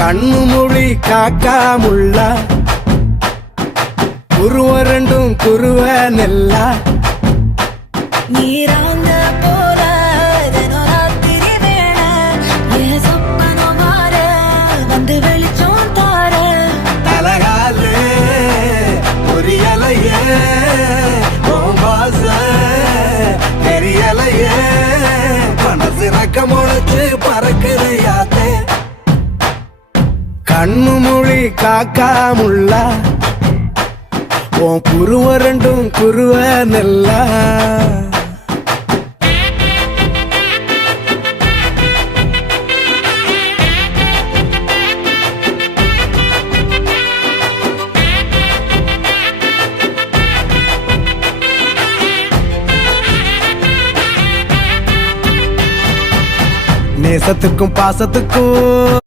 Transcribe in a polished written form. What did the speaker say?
கண்ணு மொழி காக்காமுள்ள குருவ ரெண்டும் குருவ நெல்லா நீராங்க போல தினராத்திரி வேண என் சொப்பனம் மாற வந்து வெளிச்சம் தார தலகாலே பொரியலையே ஓம்பாச தெரியலையே மனசு ரக்க முளைச்சு பறக்குறையாத்தே கண்ணு மொழி காக்காமுள்ள உன் குருவ ரெண்டும் குருவ நெல்லா நேசத்துக்கும் பாசத்துக்கும்